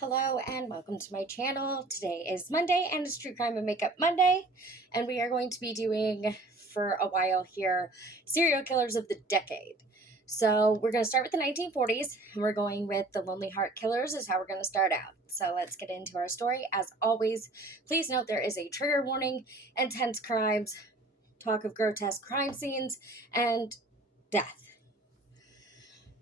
Hello and welcome to my channel. Today is Monday and it's True Crime and Makeup Monday, and we are going to be doing for a while here serial killers of the decade. So we're going to start with the 1940s and we're going with the Lonely Heart Killers is how we're going to start out. So let's get into our story. As always, please note there is a trigger warning, intense crimes, talk of grotesque crime scenes, and death.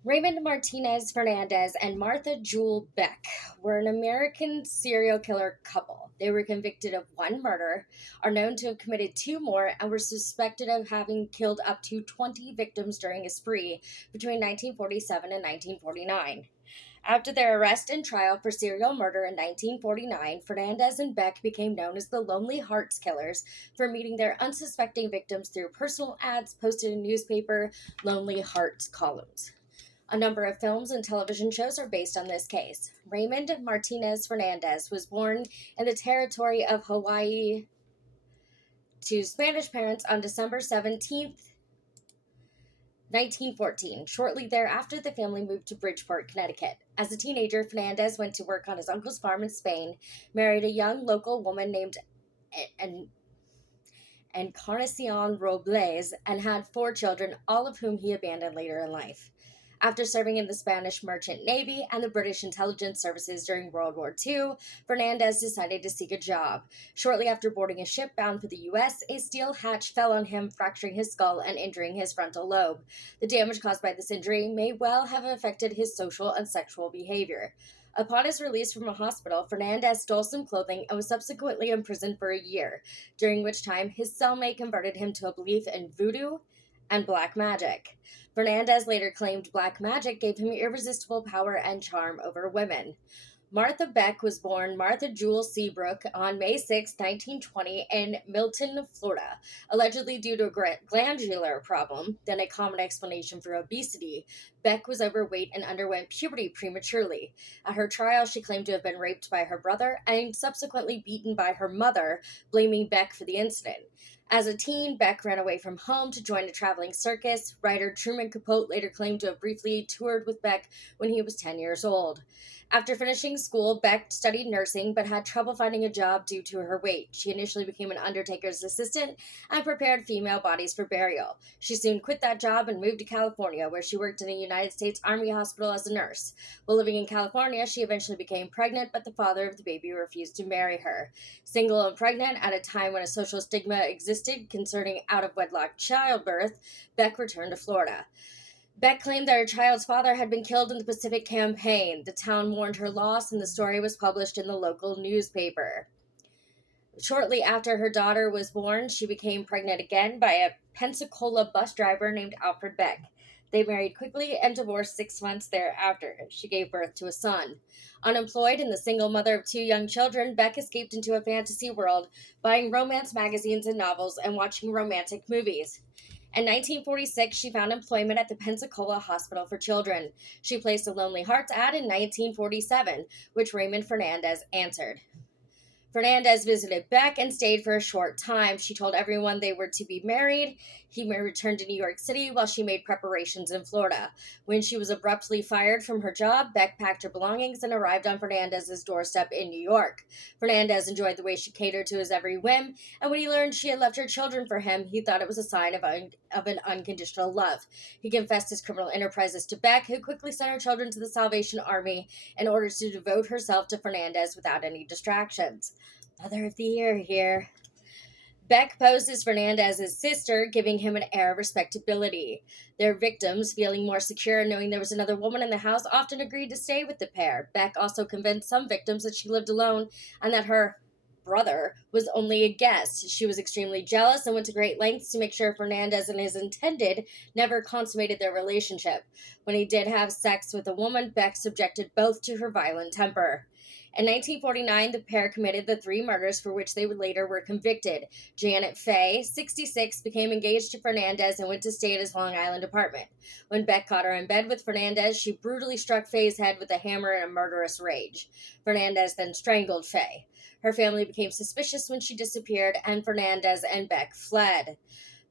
Raymond Martinez Fernandez and Martha Jewel Beck were an American serial killer couple. They were convicted of one murder, are known to have committed two more, and were suspected of having killed up to 20 victims during a spree between 1947 and 1949. After their arrest and trial for serial murder in 1949, Fernandez and Beck became known as the Lonely Hearts Killers for meeting their unsuspecting victims through personal ads posted in newspaper Lonely Hearts columns. A number of films and television shows are based on this case. Raymond Martinez Fernandez was born in the territory of Hawaii to Spanish parents on December 17th, 1914. Shortly thereafter, the family moved to Bridgeport, Connecticut. As a teenager, Fernandez went to work on his uncle's farm in Spain, married a young local woman named Encarnacion Robles, and had four children, all of whom he abandoned later in life. After serving in the Spanish Merchant Navy and the British intelligence services during World War II, Fernandez decided to seek a job. Shortly after boarding a ship bound for the U.S., a steel hatch fell on him, fracturing his skull and injuring his frontal lobe. The damage caused by this injury may well have affected his social and sexual behavior. Upon his release from a hospital, Fernandez stole some clothing and was subsequently imprisoned for a year, during which time his cellmate converted him to a belief in voodoo and black magic. Fernandez later claimed black magic gave him irresistible power and charm over women. Martha Beck was born Martha Jewel Seabrook on May 6, 1920, in Milton, Florida, allegedly due to a glandular problem, then a common explanation for obesity. Beck was overweight and underwent puberty prematurely. At her trial, she claimed to have been raped by her brother and subsequently beaten by her mother, blaming Beck for the incident. As a teen, Beck ran away from home to join a traveling circus. Writer Truman Capote later claimed to have briefly toured with Beck when he was 10 years old. After finishing school, Beck studied nursing but had trouble finding a job due to her weight. She initially became an undertaker's assistant and prepared female bodies for burial. She soon quit that job and moved to California, where she worked in a United States Army hospital as a nurse. While living in California, she eventually became pregnant, but the father of the baby refused to marry her. Single and pregnant at a time when a social stigma existed concerning out-of-wedlock childbirth, Beck returned to Florida. Beck claimed that her child's father had been killed in the Pacific Campaign. The town mourned her loss, and the story was published in the local newspaper. Shortly after her daughter was born, she became pregnant again by a Pensacola bus driver named Alfred Beck. They married quickly and divorced 6 months thereafter. She gave birth to a son. Unemployed and the single mother of two young children, Beck escaped into a fantasy world, buying romance magazines and novels and watching romantic movies. In 1946, she found employment at the Pensacola Hospital for Children. She placed a Lonely Hearts ad in 1947, which Raymond Fernandez answered. Fernandez visited Beck and stayed for a short time. She told everyone they were to be married. He returned to New York City while she made preparations in Florida. When she was abruptly fired from her job, Beck packed her belongings and arrived on Fernandez's doorstep in New York. Fernandez enjoyed the way she catered to his every whim, and when he learned she had left her children for him, he thought it was a sign of an unconditional love. He confessed his criminal enterprises to Beck, who quickly sent her children to the Salvation Army in order to devote herself to Fernandez without any distractions. Mother of the Year here. Beck posed as Fernandez's sister, giving him an air of respectability. Their victims, feeling more secure knowing there was another woman in the house, often agreed to stay with the pair. Beck also convinced some victims that she lived alone and that her brother was only a guest. She was extremely jealous and went to great lengths to make sure Fernandez and his intended never consummated their relationship. When he did have sex with a woman, Beck subjected both to her violent temper. In 1949, the pair committed the three murders for which they later were convicted. Janet Fay, 66, became engaged to Fernandez and went to stay at his Long Island apartment. When Beck caught her in bed with Fernandez, she brutally struck Fay's head with a hammer in a murderous rage. Fernandez then strangled Fay. Her family became suspicious when she disappeared, and Fernandez and Beck fled.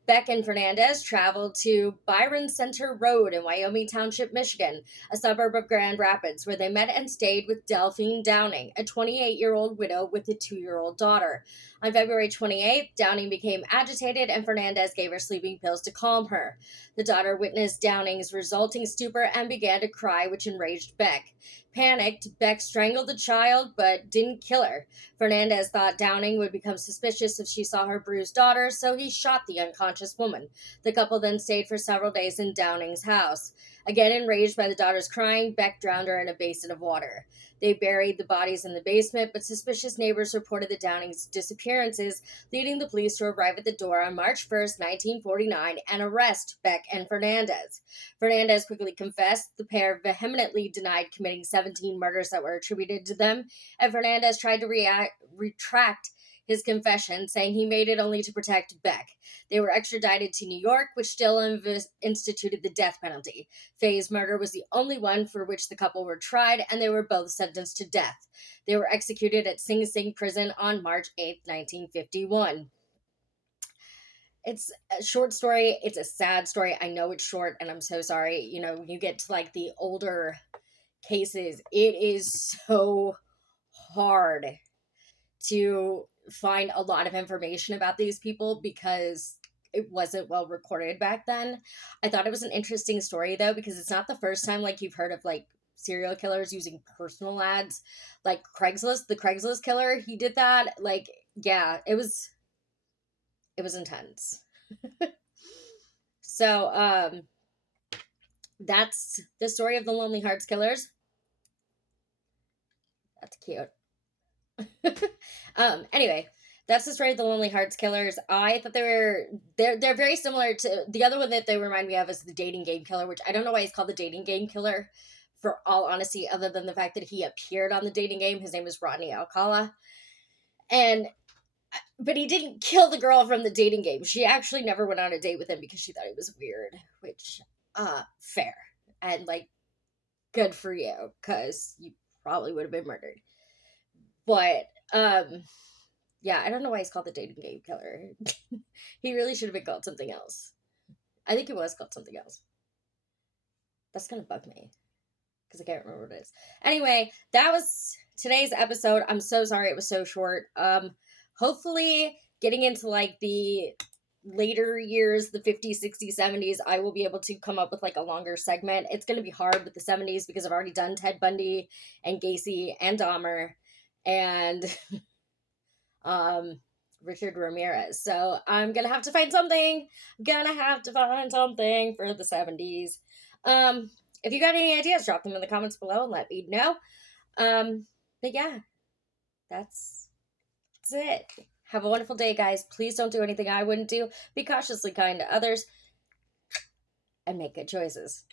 Beck and Fernandez traveled to Byron Center Road in Wyoming Township, Michigan, a suburb of Grand Rapids, where they met and stayed with Delphine Downing, a 28-year-old widow with a 2-year-old daughter. On February 28th, Downing became agitated and Fernandez gave her sleeping pills to calm her. The daughter witnessed Downing's resulting stupor and began to cry, which enraged Beck. Panicked, Beck strangled the child but didn't kill her. Fernandez thought Downing would become suspicious if she saw her bruised daughter, so he shot the unconscious woman. The couple then stayed for several days in Downing's house. Again enraged by the daughter's crying, Beck drowned her in a basin of water. They buried the bodies in the basement, but suspicious neighbors reported the Downing's disappearances, leading the police to arrive at the door on March 1st, 1949, and arrest Beck and Fernandez. Fernandez quickly confessed. The pair vehemently denied committing 17 murders that were attributed to them, and Fernandez tried to retract his confession, saying he made it only to protect Beck. They were extradited to New York, which still instituted the death penalty. Faye's murder was the only one for which the couple were tried, and they were both sentenced to death. They were executed at Sing Sing Prison on March 8th, 1951. It's a short story. It's a sad story. I know it's short, and I'm so sorry. You know, when you get to like the older cases, it is so hard to find a lot of information about these people because it wasn't well recorded back then. I thought it was an interesting story though, because it's not the first time like you've heard of like serial killers using personal ads, like Craigslist. The Craigslist killer, he did that. Like, yeah, it was intense. So that's the story of the Lonely Hearts Killers. That's cute. Anyway, that's the story of the Lonely Hearts Killers. I thought they're very similar to the other one that they remind me of is the Dating Game Killer, which I don't know why he's called the Dating Game Killer, for all honesty, other than the fact that he appeared on the dating game. His name is Rodney Alcala. And but he didn't kill the girl from the dating game. She actually never went on a date with him because she thought he was weird, which fair. And like good for you, because you probably would have been murdered. But yeah, I don't know why he's called the dating game killer. He really should have been called something else. I think he was called something else. That's gonna bug me because I can't remember what it is. Anyway, that was today's episode. I'm so sorry it was so short. Hopefully getting into like the later years, the 50s, 60s, 70s, I will be able to come up with like a longer segment. It's going to be hard with the 70s because I've already done Ted Bundy and Gacy and Dahmer and Richard Ramirez. So I'm going to have to find something. I'm going to have to find something for the 70s. If you got any ideas, drop them in the comments below and let me know. But yeah, that's it. Have a wonderful day, guys. Please don't do anything I wouldn't do. Be cautiously kind to others and make good choices.